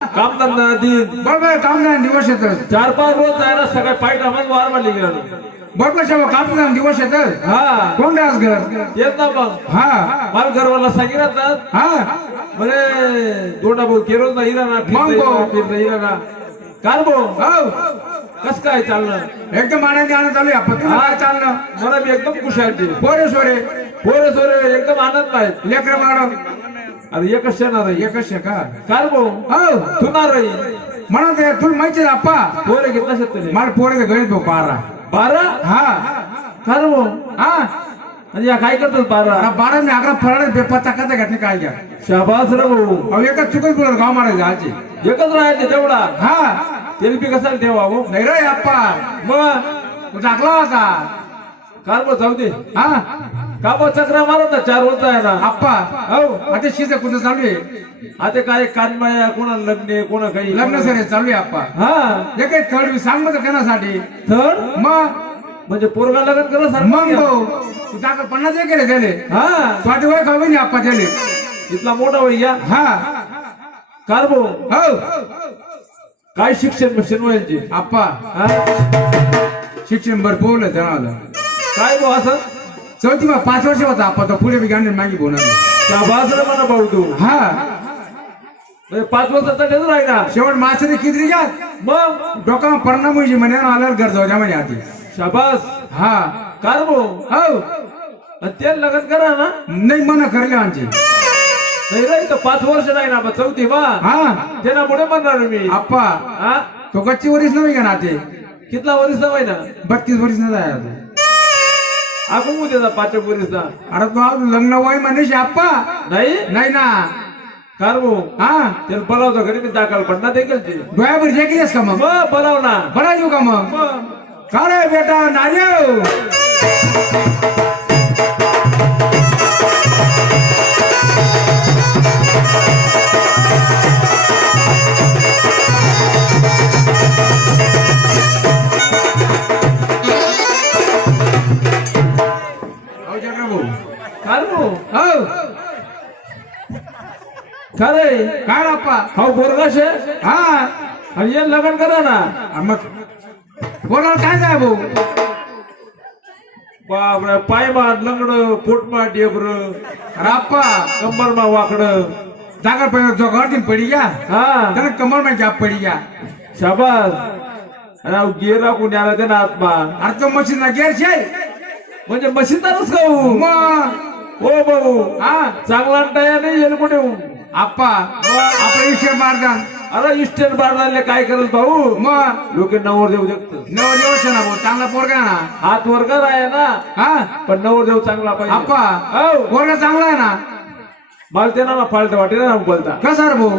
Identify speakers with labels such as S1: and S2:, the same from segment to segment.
S1: काम धंदा दिन.
S2: बरोबर काम नाही दिवस येतात
S1: चार पाच रोज जायला सकाळी पाय टाकून वार मारली गेलो
S2: बरोबर शेवा काम नाही दिवस येतात
S1: हा.
S2: कोण रास घर?
S1: येत ना मग
S2: हा.
S1: मला घरवाला सांगितलं ना?
S2: हा.
S1: म्हणे दोंडा भाऊ केरोज ना हिरा ना
S2: मग भाऊ.
S1: फिरता हिरा ना कार भाऊ?
S2: हो.
S1: कस काय चाललं?
S2: एकदम आनंदी आनंद चालू आहे. काय चाललं?
S1: मला बी एकदम खुश आहे.
S2: पोरे सोरे.
S1: पोरे सोरे एकदम आनंद आहे.
S2: लेकर मॅडम
S1: अरे एकच आहे
S2: एकच आहे का
S1: कार भाऊ
S2: हो
S1: तू ना रे
S2: म्हणा ते तुला माहिती आहे ना आप्पा
S1: पोरे घेतला शेतकरी
S2: मला पोरे गणित भाऊ बारा
S1: बारा
S2: हा
S1: कार भाऊ
S2: हा
S1: आणि या काय करतात बारा
S2: आता बारा मी अकरा फराळ पेपर टाकायचा घातले काय घ्या
S1: शाबास रे भाऊ
S2: अहो एकच चुकत बोलत गाव मारायचं आजी
S1: एकच राहायचे तेवढा
S2: हा
S1: तेल बी कसा ठेवा हो
S2: नाही रे आप्पा
S1: मग
S2: तू टाकला होता
S1: कार भाऊ जाऊ दे
S2: हा
S1: का भाऊ चक्रा मारत ना चार वर्ष आहे ना.
S2: आप्पा
S1: हो.
S2: आता शिज कुठं चालू आहे?
S1: आता काय कानमाया कोणा लग्न कोणा काही
S2: लग्न सर चालू आहे आप्पा
S1: हा.
S2: जे काही थर्ड मी सांग मग त्यासाठी
S1: थर्ड
S2: मग?
S1: म्हणजे पोरगा लग्न करा
S2: मग
S1: सांग
S2: भाऊ तू टाक पन्नास एक त्याले.
S1: हा.
S2: स्वाती वय खावी नाही आप्पा त्याले?
S1: इथला मोठा भैया
S2: हा.
S1: कार भाऊ?
S2: हो.
S1: काय शिक्षण मिशन व्हायचे
S2: आप्पा
S1: हा.
S2: शिक्षण भरपूर त्यांना
S1: काय भाऊ असं?
S2: चौथी मग पाच वर्ष होता आप्पा तो पुढे बी गांधी मागे बोलणार
S1: म्हणा भाऊ तू.
S2: हा.
S1: म्हणजे पाच वर्षाचा ना
S2: शेवट मासे किती घ्या
S1: मग?
S2: डोका परिणाम होईल म्हणे आल्यावर घर जाऊ द्या म्हणे आधी.
S1: शाबास.
S2: हा.
S1: कार भाऊ?
S2: हो.
S1: आणि ते लग्न करा ना.
S2: नाही मन करले आमची.
S1: नाही रे इथं पाच वर्ष नाही ना बा, चौथी बा.
S2: हा.
S1: पुढे म्हणणार मी.
S2: आप्पा.
S1: हा?
S2: तो गच्ची वरीच नव्हे का नाते
S1: कितला वरीस ना ना?
S2: बत्तीस वरीस न जाय आता.
S1: आपण उद्या पाचव्या वरीस
S2: अरे तू आज लग्न वय म्हणेश आप्पा
S1: नाही?
S2: नाही ना.
S1: कार भाऊ.
S2: हा?
S1: त्याला बोलावतो घरी मी दाखल पडणार देखील ते.
S2: डोळ्यावर जेकलीस का मग?
S1: बोलाव ना
S2: बरा येऊ का मग?
S1: मग.
S2: का रे बेटा नार्य
S1: कार भाऊ
S2: हो
S1: खरे
S2: काय रे आप्पा
S1: हा बोरगा शे
S2: हा.
S1: आणि ये लग्न करा ना.
S2: आ मग. बोला काय जाय भाऊ?
S1: बापरे पाय मार लंगड पोट मार डेबर
S2: अरे आप्पा
S1: कंबर मा वाकड.
S2: जागर पहिला जो गाडी पडी गया
S1: हा.
S2: त्याने कमर में गॅप पडी गया
S1: शाबास. आणि अहो आला त्याला आत्मा.
S2: अरे तो मशीन ना गेर
S1: म्हणजे मशीनदारच का हो?
S2: मग.
S1: हो भाऊ.
S2: हा
S1: चांगला येईल कुठे हो?
S2: आप्पा आपण विषय मारदान
S1: अरे इस्टेट बारदारले काय करत भाऊ?
S2: मग?
S1: लोक नवर देऊ शकत
S2: नवर येऊ ना भाऊ चांगला पोरगा ना?
S1: हात वर्गात आहे ना.
S2: हा?
S1: पण नवर देऊ चांगला पाहिजे.
S2: आप्पा
S1: हो.
S2: पोरगा चांगला आहे ना?
S1: मला ते ना फालत वाटे ना बोलता.
S2: कसा रे भाऊ?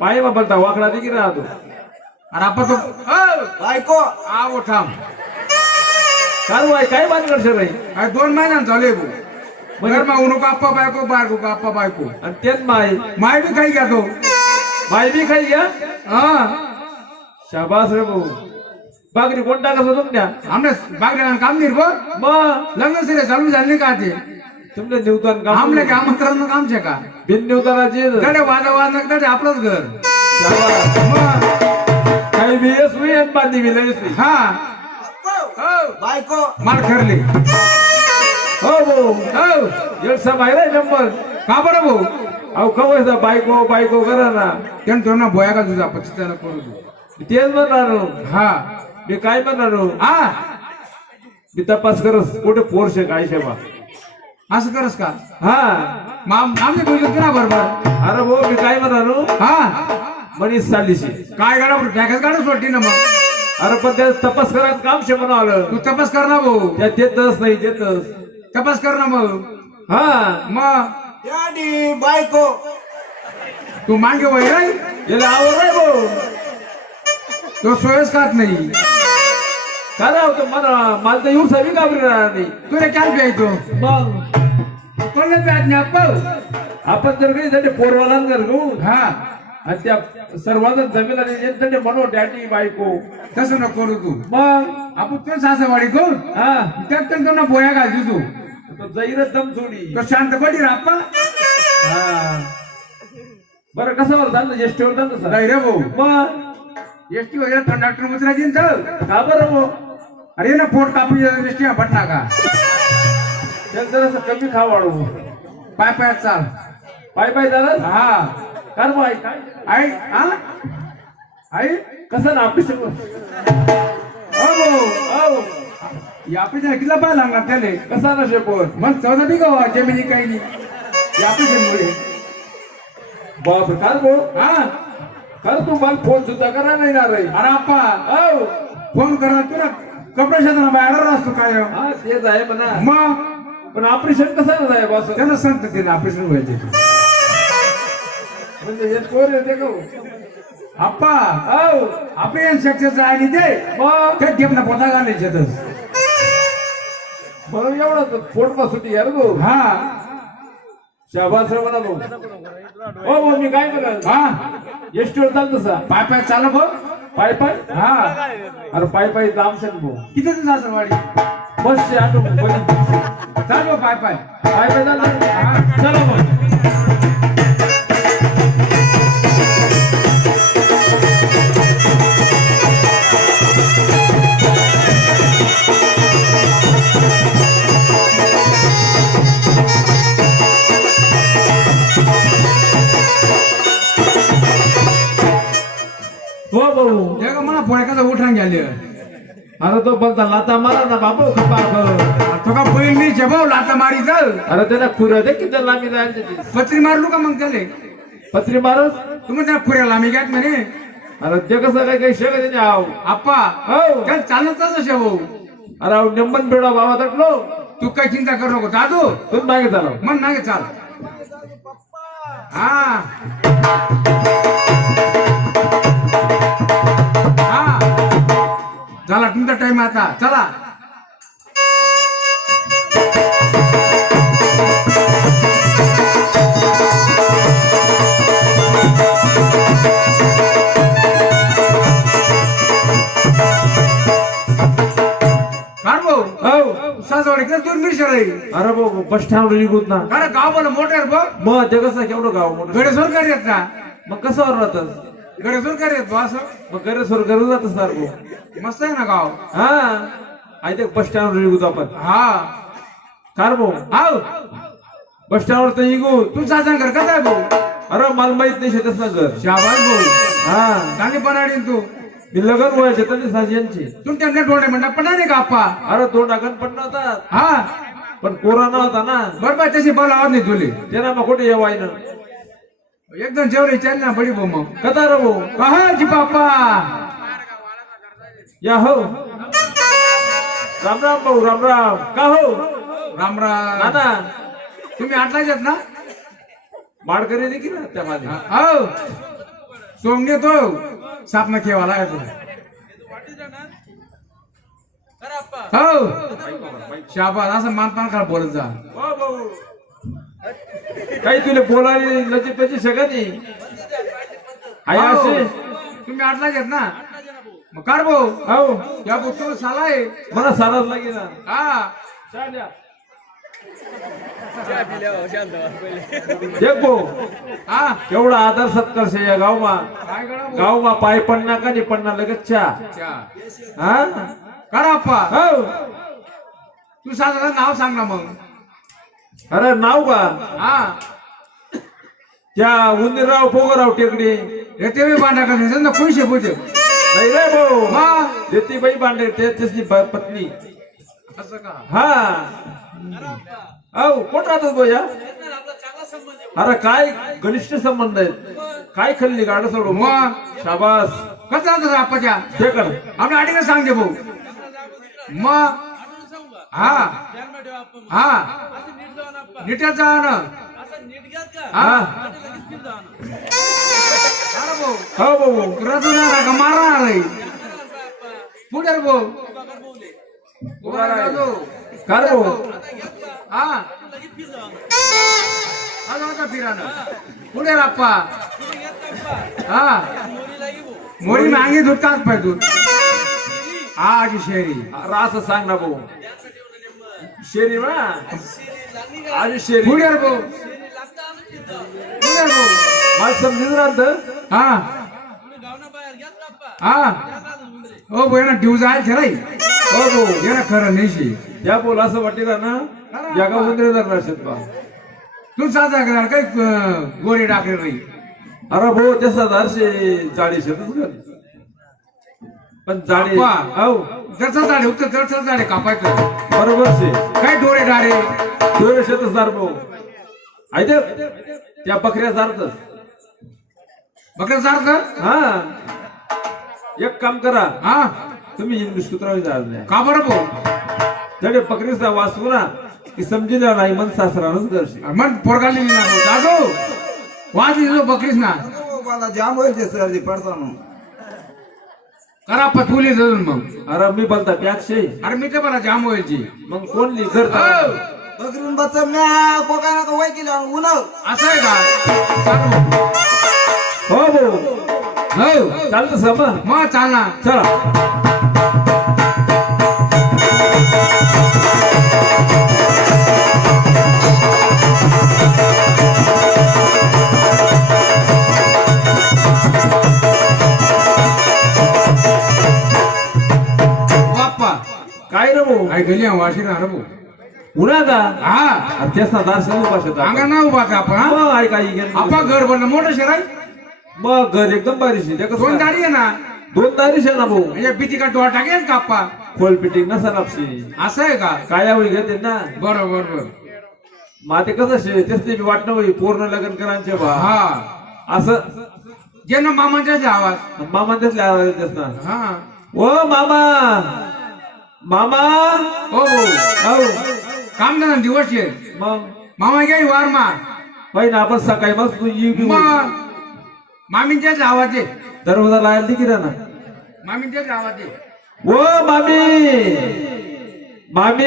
S1: पाय मा बोलता वाकडा देखील राहतो
S2: अरे आप्पा तो बायको. आवो थांब
S1: काय बाय काय बात करशे
S2: दोन महिन्यात झाले भाऊ. घर मग उनको आप्पा बायको बायको का आप्पा बायको.
S1: आणि तेच माय
S2: माय बी काही घ्या तो.
S1: माय बी खाई घ्या?
S2: हा.
S1: शाबास रे भाऊ. बागरी कोण टाकत तुमच्या?
S2: आमने बागड्या काम नाही बघ
S1: मग
S2: लग्न सिरे चालू झाले नाही का ते?
S1: तुमच्या निवतान काम
S2: आमले का आमंत्रण काम छे का?
S1: बिन निवतानाची
S2: कडे वाजा वाजकडे आपलंच घर.
S1: काही बी येस मी आणि बांधी बी लगेच.
S2: हा.
S3: बायको.
S2: मार खरले.
S1: हो भाऊ
S2: हो.
S1: एक समाय रे नंबर.
S2: का बरं भाऊ?
S1: अहो खबर बायको बायको करा ना.
S2: त्यानं बोया का तुझा पचिताना करू तू
S1: तेच म्हणणार
S2: हा.
S1: मी काय म्हणणार
S2: हा.
S1: मी तपास करस कुठे पोरशे काय शेबा
S2: असं करस का?
S1: हा.
S2: मा- आमने बोललो की ना बरोबर?
S1: अरे भाऊ मी काय म्हणणार
S2: हा.
S1: मनीष चालीशी
S2: काय गाडा टॅक्स गाडा सोडती ना मग.
S1: अरे पण त्या तपास करायचं काम शे आलं
S2: तू तपास कर ना भाऊ.
S1: त्या देतच नाही देतच.
S2: तपास कर ना मग
S1: हा
S2: मग
S3: याडी बायको.
S2: तू मागे वय रे?
S1: याला आवड आहे भाऊ.
S2: तो सोयच खात नाही.
S1: काय राव तो मला मला तर येऊ सवी घाबरी राहणार नाही.
S2: तुला काय प्यायचो.
S1: मग?
S2: कोणला प्याज नाही आपण?
S1: आपण जर काही पोरवाला जर घेऊ
S2: हा.
S1: आणि त्या सर्वांना जमीन आणि म्हणू डॅडी बायको.
S2: तसं नको करू तू.
S1: मग?
S2: आपण तुला सासवाडी कोण
S1: हा.
S2: त्यात तो ना बोया घाल तू.
S1: तो दम सोडी
S2: तो शांत पडी रे आप्पा.
S1: हा. बरं कशावर चाललं ज्येष्ठवर चाललं सर?
S2: नाही रे भाऊ.
S1: मग?
S2: एसटी वगैरे कंडक्टर उतरायची ना
S1: का बरं भाऊ?
S2: अरे ना पोट कापी एसटी पटना का?
S1: त्यात जरासं कमी खा वाढू
S2: पाय पाय चाल.
S1: पाय पाय झालं
S2: हा.
S1: कर भाऊ आई काय
S2: आई हा आई
S1: कसं ना ऑफिस
S2: हो भाऊ या ऑपरेशन किती पाय लागणार त्याले
S1: कसा ना शेपोर
S2: मग चौदा बी का जमिनी काही नाही. या ऑपरेशन मुळे
S1: बाप कर भाऊ
S2: हा.
S1: कर तू मला फोन सुद्धा करा नाही ना रे.
S2: अरे अप्पा
S1: औ
S2: फोन करा तू ना. कपडे शेताना बाहेर असतो काय? हो?
S1: हा तेच आहे म्हणा.
S2: मग?
S1: पण ऑपरेशन कसं आहे बॉस
S2: त्यांना सांगतो ते ऑपरेशन व्हायचे सक्सेस आणि ते
S1: मग?
S2: ते घेऊन पोता घालायच्यातच
S1: मग एवढा फोन बसून यार भाऊ
S2: हा.
S1: शाबास रे म्हणा भाऊ. हो भाऊ मी काय करत
S2: हा.
S1: एसटीवर चालतो सा
S2: पाय पाय चाल भाऊ.
S1: पाय पाय?
S2: हा.
S1: अरे पाय पाय लांब सर भाऊ.
S2: किती दिवस असं वाडी?
S1: बस ऑटो पाय
S2: चाल भाऊ पाय पाय.
S1: पाय चाललं
S2: हा.
S1: चला मग भाऊ
S2: हे का मला पोळ्याचा उठान गेले?
S1: अरे तो बोलता लाता मारा ना बाबू खपा कर.
S2: तो का बैल मी जबाव लाता मारी चल
S1: अरे त्याला खुऱ्या दे किती लांबी जायला त्याची
S2: पत्री मारलो का मग त्याले?
S1: पत्री मारस
S2: तुम्ही त्या खुऱ्याला आम्ही घ्यात म्हणे.
S1: अरे ते कसं काय काही शेग त्याने आव
S2: आप्पा
S1: हो.
S2: त्याला चालत तसं शेवू
S1: अरे अहो, निंबन बेडा बाबा तटलो
S2: तू काय चिंता करू नको दादू
S1: तुम्ही मागे चालव.
S2: मन नाही चाल. हा. झाला तुमचा टाइम आता. चला.
S1: हो.
S2: दोन राहील
S1: अरे भाऊ बस स्टँड निघूत ना.
S2: अरे गाव बोला मोठे बघ.
S1: मग ते कसं केवढं गाव मोठं?
S2: गडे सरकारी आहेत का
S1: मग कसं राहत
S2: सरकारी आहेत बा असं?
S1: मग घरी सोर घरी जात सर भाऊ
S2: मस्त आहे ना गाव?
S1: हा. आहे ते बस स्टँड निघूत आपण.
S2: हा.
S1: कार भाऊ.
S2: हाव.
S1: बस स्टँडवर तर निघू.
S2: तू सासण घर कसं आहे भाऊ?
S1: अरे मला माहीत नाही शेतच ना घर.
S2: शाबास भाऊ.
S1: हा.
S2: चांगली बनाडी तू.
S1: मी लग्न व्हायचे तरी साजियांची
S2: तुमच्या नेट डोळे म्हणा पण नाही का आप्पा?
S1: अरे दोन टाकन पण नव्हतात.
S2: हा.
S1: पण कोरोना होता ना.
S2: बरोबर तशी बोला आवाज नाही तुले.
S1: त्यांना मग कुठे येवायनं
S2: एकदम जेवढे चाल ना बडी भाऊ मग.
S1: कथा रे
S2: कहाची बाप्पा
S1: या हो. राम राम भाऊ राम राम. का हो?
S2: राम राम.
S1: नाना.
S2: तुम्ही आटलाच आहेत ना?
S1: माडकरी देखील ना त्या माझ्या
S2: हो. सोमने तो सापना खेवाला आहे तो. हो. शाबास असं मानपान का बोलत जा.
S1: हो भाऊ. काही तुला बोलायला नजीकची शकत नाही आहे
S2: हो.
S1: असे.
S2: तुम्ही आटलाच आहेत ना? मग कार भाऊ.
S1: हो.
S2: या पुस्तक साला आहे.
S1: मला सारच लागे ना.
S2: हा.
S1: देख
S2: हा.
S1: केवढा आदर सत्कार से या गावमा.
S2: काय करा भाऊ?
S1: गावमा पाय पडना का नाही पडना लगेच
S2: च्या.
S1: हा?
S2: करा अप्पा
S1: हो.
S2: तू साधारण नाव सांग ना मग.
S1: अरे नाव का?
S2: हा.
S1: त्या उंदीरराव पोगराव टेकडे
S2: हे ते बी बांधा का ना कोण शेपूचे?
S1: नाही रे भाऊ.
S2: हा.
S1: देती बाई बांडे ते त्याची पत्नी.
S2: असं का?
S1: हा. औ कोण राहतात भैया अरे काय घनिष्ठ संबंध आहेत? काय खल्ली गाड सोडू
S2: मग?
S1: शाबास.
S2: कसं राहतो आप्पाच्या
S1: ते कर.
S2: आपल्या आडीने सांगते भाऊ. मग. हा. हा. नीटच जा ना.
S1: हा.
S2: भाऊ.
S1: हो
S2: रजू ना का मारणार नाही पुढे रे भाऊ. उभा
S1: भाऊ.
S2: हा. आलो आता फिरानं पुढे राप्पा हा. मोरी मागे दूध काच पाय दूध हा आजी शेरी.
S1: अरे असं सांग ना भाऊ. आज शेरी.
S2: पुढे रे भाऊ.
S1: मला समजून राहत
S2: हा. हा. ओ बोय ना डिव जाय खराय
S1: हो भाऊ.
S2: ये ना खरं नाही
S1: या बोल असं वाटेल ना जगा उंदरे धरणार शेत बा.
S2: तू साधा करा काय अं, गोरी टाकले नाही.
S1: अरे भाऊ त्याचा दारशे चाळीस येतच कर पण जाडे
S2: बाप्पा.
S1: हो
S2: जसं झाडे होतं तसं झाडे कापायचं.
S1: बरोबर शे.
S2: काय डोळे डारे
S1: दोन शेतच दार भाऊ. ऐक त्या बकऱ्या चालतच
S2: बकऱ्या सारखं
S1: हा. एक काम करा.
S2: हा.
S1: तुम्ही इंग्लिश जाणार नाही
S2: का बरं भाऊ?
S1: जडे पकरीचा वाचू ना की समजिला नाही मन सासरानच करशी
S2: मन पोरगाली ना भाऊ दादू वाज इथं बकरीस ना.
S3: मला जाम व्हायचे सर्दी पडताना.
S2: करा पथुली धरून मग.
S1: अरे मी बोलता प्याक्षे
S2: अरे मी ते मला जाम व्हायची
S1: मग कोण लिखर
S2: हो,
S3: बकरीन बच्चा म्या कोका ना वय केला उन्हा
S2: असं आहे का? चालू.
S1: हो भाऊ
S2: हो.
S1: चालतं समा
S2: मग. चालना
S1: चला. काय
S2: गेली वाशी ना रे भाऊ
S1: उन्हा का?
S2: हा.
S1: अरे तेच ना दार समोर बसत
S2: अंगा ना उभा का आपण हा?
S1: ऐका इगेन
S2: आपा घर बनलं. मोठं शहर आहे?
S1: मग घर एकदम बारीश आहे. ते कसं
S2: दोन
S1: काय?
S2: दारी आहे ना?
S1: दोन दारीश आहे ना भाऊ.
S2: म्हणजे भीती का डोळा टाकेल का आप्पा
S1: खोल पिटिंग नसा लापशी
S2: असं आहे का?
S1: काय आवडी घेते ना.
S2: बरोबर बरोबर
S1: मा ते कसं शे? तेच ते वाटणं होई पूर्ण लग्न करांचे बा
S2: हा.
S1: असं.
S2: जे ना मामांच्या आवाज.
S1: मामा तेच ना
S2: हा.
S1: ओ मामा! मामा?
S2: हो भाऊ
S1: हो
S2: काम ना दिवस ये।
S1: मग?
S2: मामा घ्या वार मार
S1: पाहिजे ना आपण सकाळी घेऊ
S2: मग मामींच्याच आवाज आहे
S1: दरवाजा लायला दिकी ना
S2: मामींच्याच आवाज आहे
S1: ओ मामी! मामी!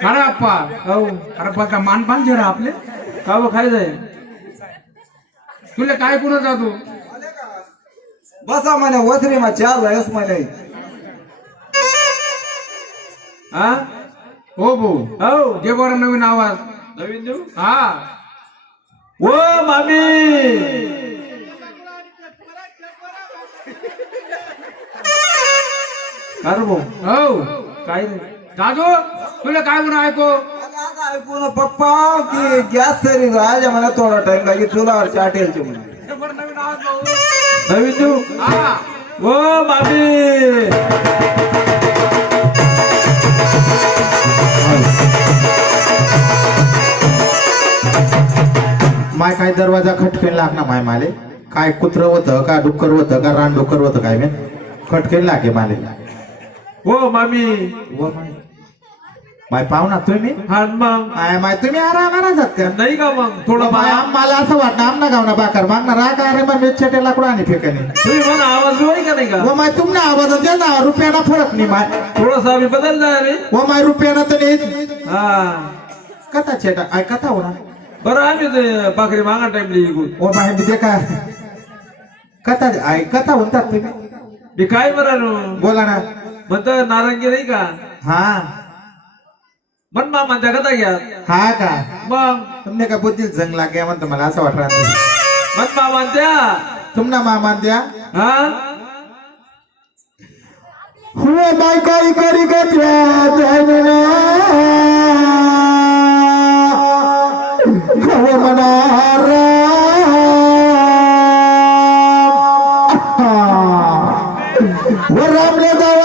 S2: खरं आप्पा
S1: हो.
S2: अरे बघा मानपान जे आपले.
S1: का बा खाय जाय
S2: तुला काय कुणा जातो?
S3: बसा म्हणे वसरी मा चार लायस म्हणे.
S1: हा?
S2: हो भाऊ.
S1: हो.
S2: जे बरं नवीन आवाज.
S1: नवीन देऊ?
S2: हा.
S1: ओ मामी. का रे भाऊ.
S2: हो.
S1: काय रे
S2: दादू तुला काय म्हणून ऐको?
S3: ऐकून पप्पा की गॅस सरी राजा मला थोडा टाइम लागे चुलावर चाटेलचे म्हणे
S2: जे बरं नवीन
S1: देऊ
S2: हा.
S1: ओ मामी!
S4: माय काय दरवाजा खटकेन लागना माय माले? काय कुत्र होतं का डुक्कर होतं का रान डुक्कर होतं काय मी खटकेन लागे माले.
S1: हो मामी!
S4: व माय माय पाहुणा तुम्ही?
S1: हा न मग?
S4: माय माय तुम्ही आरामाना जात का?
S1: नाही का मग? थोडं
S4: माय आम- मला असं वाटतं आमना गावना बाकर मागना राग अरे मग मी छटे लाकडं आणि फेकणे.
S1: तुम्ही म्हणा आवाज होय का नाही का?
S4: व माय तुमना आवाज दे ना रुपयाना फरक नाही माय.
S1: थोडासा आम्ही बदल जाय रे.
S4: व माय रुपयाना तर नाही.
S1: हा.
S4: कथा छेटा आय कथा होणार.
S1: बरं आम्ही ते पाखरी मागा टाइम लिहून
S4: ओ माय मी ते काय? कथा आय कथा म्हणतात तुम्ही.
S1: मी काय म्हणालो?
S4: बोला ना.
S1: म्हणत नारंगी नाही का?
S4: हा.
S1: म्हण मामा कथा घ्या
S4: हा का?
S1: मग?
S4: तुमने का बुद्धील जंग लागे म्हणतो मला असं वाटलं
S1: म्हण मामा त्या
S4: तुमना मामा द्या
S1: हा?
S4: हुए बाय करी करी गत्या जगना हवे मनारा व रामले जावले कसं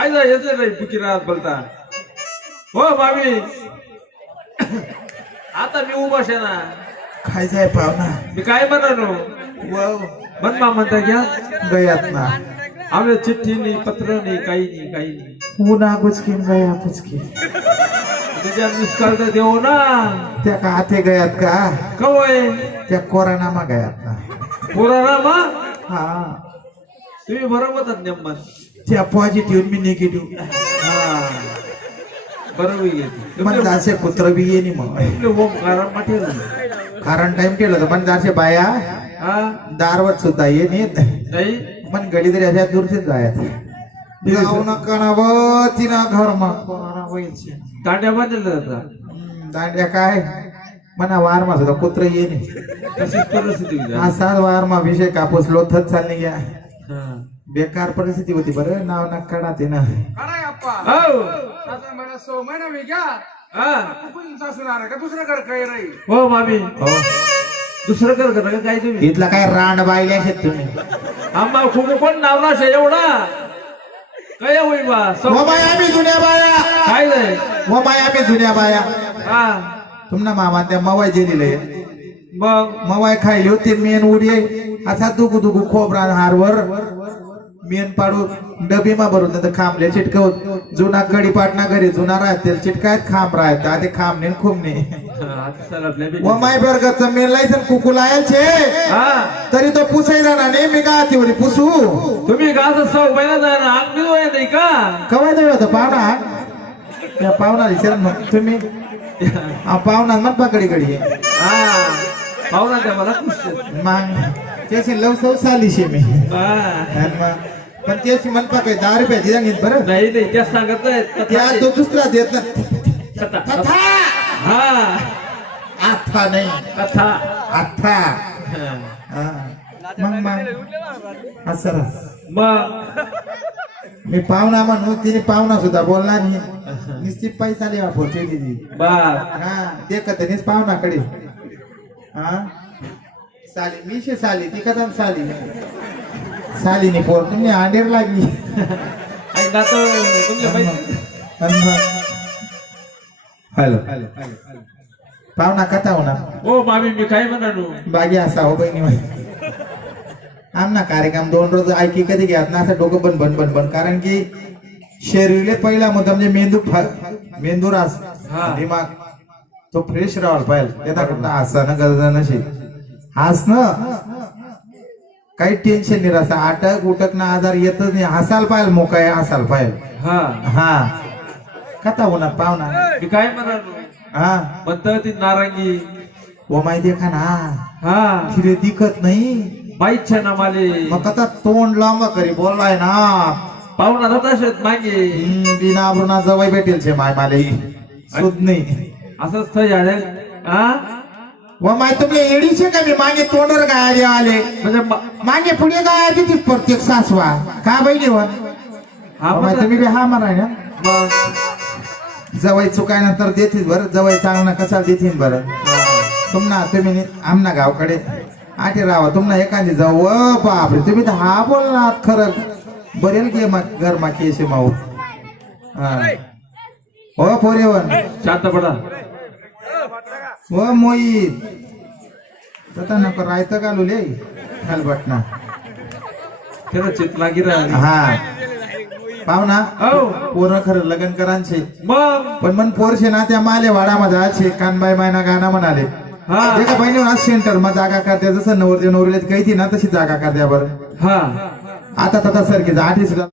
S1: काय जा येते रे बुकिरात बोलता. हो मामी आता मी उभा शे ना
S4: खायचं आहे पाहुणा?
S1: मी काय म्हणालो?
S4: व
S1: बन मा म्हणता घ्या.
S4: गयात ना.
S1: आम्ही चिठ्ठी नाही पत्र नाही काही नाही काही नाही
S4: ऊना कुचकीन गया कुचकी
S1: त्याच्या निष्काळ तर देऊ ना.
S4: त्या का हाते गयात का?
S1: कवय
S4: त्या कोरानामा गयात ना.
S1: पुराणा मा
S4: हा.
S1: तुम्ही बरोबर नेमन
S4: त्या पॉझिटिव्ह मी निगेटिव्ह
S1: हा. बरोबर घेते
S4: पण असे कुत्र बी ये नी मग.
S1: ओम कारण
S4: टाइम केलं होतं. पण असे बाया
S1: हा?
S4: दारवत सुद्धा ये नेत
S1: नाही.
S4: पण गडी तरी अशा दूरचीच जायत. जाऊ नका ना व तिना घर मग.
S1: बांधलेल्या जातात
S4: दांड्या काय? म्हणा वारमा सुद्धा कुत्र ये नी.
S1: तशीच परिस्थिती होती.
S4: असाच वारमा विषय कापूस लोथत चालली घ्या
S1: हा.
S4: बेकार परिस्थिती होती बरं. नाव ना कडा ते ना.
S2: काय अप्पा
S1: हो.
S2: मला सो महिना मी घ्या.
S1: हा.
S2: कुठून सासून का? दुसऱ्याकडे काही राहील?
S1: हो दुसरं कर कर काय तुम्ही?
S4: इथला काय रांड बायले आहेत तुम्ही?
S1: आम्हा खूप कोण नावला शे एवढा? काय होई बा? सौ-
S4: व माय आम्ही जुन्या बाया.
S1: काय नाही.
S4: व माय आम्ही जुन्या बाया.
S1: हा.
S4: तुमना मामा त्या मवाय जेलेले.
S1: मग?
S4: मवाय खायली होती मेन उडी असा दुगु दुगु खोबरा हारवर. मेन पाडू डबीमा भरून तर खांबले चिटकवत जुना कडी पाटणा घरी जुना राहते चिटकायत खांब राहत आधी खांबणे न खुंबणे.
S1: आता चला आपल्या बी-
S4: व माय बर्गचं मेन लायसन कुकू लायचे.
S1: हा.
S4: तरी तो पुसायला ना नेहमी का तेवढी पुसू.
S1: तुम्ही गाज सौ अंग बिल नाही का?
S4: कवाय देऊ होतं पाहुणा? त्या पाहुणा विचार मग. तुम्ही? पाहुणा मग पाकडी
S1: हा. पाहुणा त्या मला
S4: मग त्याची लव सव सालीशे मी. मग पण त्याची म्हणपा काय दहा रुपयाची सांगित बरं?
S1: नाही नाही त्या सांगत नाही
S4: त्या तो दुसरा देत ना
S1: कथा
S4: कथा
S1: हा.
S4: आथा नाही.
S1: कथा
S4: आथा
S1: हा.
S4: मग मग. असं रा.
S1: मग.
S4: मी पाहुणा म्हणून तिने पाहुणा सुद्धा बोलला नाही. नुसती पैसा देवा पोहोचली दिली.
S1: बर
S4: हा ते कथेनेच पाहुणाकडे. हा. साली मी शे साली ती कथा साली. सालीने पोर तुम्ही अंडेर लागली.
S1: माहिती
S4: हॅलो. पाहुणा कथा होणार.
S1: हो मामी मी काय म्हणालो
S4: बागी असा हो बहिणी बाई. आमना कार्यक्रम दोन रोज ऐकी कधी घ्यात ना असं डोकं बन बन बन बन कारण की शरीरले पहिला मुद्दा म्हणजे मेंदू मेंदू रास.
S1: हा.
S4: दिमाग. तो फ्रेश राहायला पाहिजे. त्याचा करता हसणं गरज नसे हसणं. काही टेन्शन नाही राहतं. अटक उटक ना आजार येतच नाही. हसायला पाहिजे मोकाय हसायला पाहिजे
S1: हा.
S4: हा. कथा होणार पाहुणा.
S1: मी काय म्हणालो
S4: हा.
S1: म्हणतं ती नारंगी.
S4: ओ माहिती का ना
S1: हा.
S4: तिथे दिखत नाही.
S1: माहीत छे ना माले.
S4: मग आता तोंड लांब करी बोललाय ना.
S1: पाहुणा असेल मागे.
S4: हम्म, बिना आवरणा जवळ भेटेल छे माय माले. सुद नाही.
S1: असंच थंय झाले हा
S4: व माय तुमले एडीशे का? मी मागे तोंडर काय आले. आले
S1: म्हणजे
S4: मागे पुढे काय आधी तीच प्रत्येक सासवा. का बहिणी व
S1: हा
S4: व तुम्ही बी हा म्हणा ना. जवळ चुकाय नंतर देतील बरं. जवळ चांगला कसा देतील बरं? तुमना तुम्ही आमना गावकडे. आठे राहा तुमना एखादी जाऊ. बापरे तुम्ही तर हा बोलणार खरं. बरेल गे मग घर माकी असे माऊ. हा. हो पोरेवन
S1: शांत पडा.
S4: व मोईत तथा नको रायतं घालू ले खालबटना
S1: त्याला चित लागी राहिली.
S4: हा. पाहुणा
S1: हो.
S4: पोरं खरं लग्न करांचे. पण मन पोरशे ना त्या माले वाडामध्ये आजचे कानबाई मायना गाणं म्हणाले.
S1: हा.
S4: एका बहिणी आज सेंटर मग जागा करते जसं नवरदेव नवरीला काही ती ना तशी जागा करते बरं.
S1: हा.
S4: आता तथा सरकी आठी सुद्धा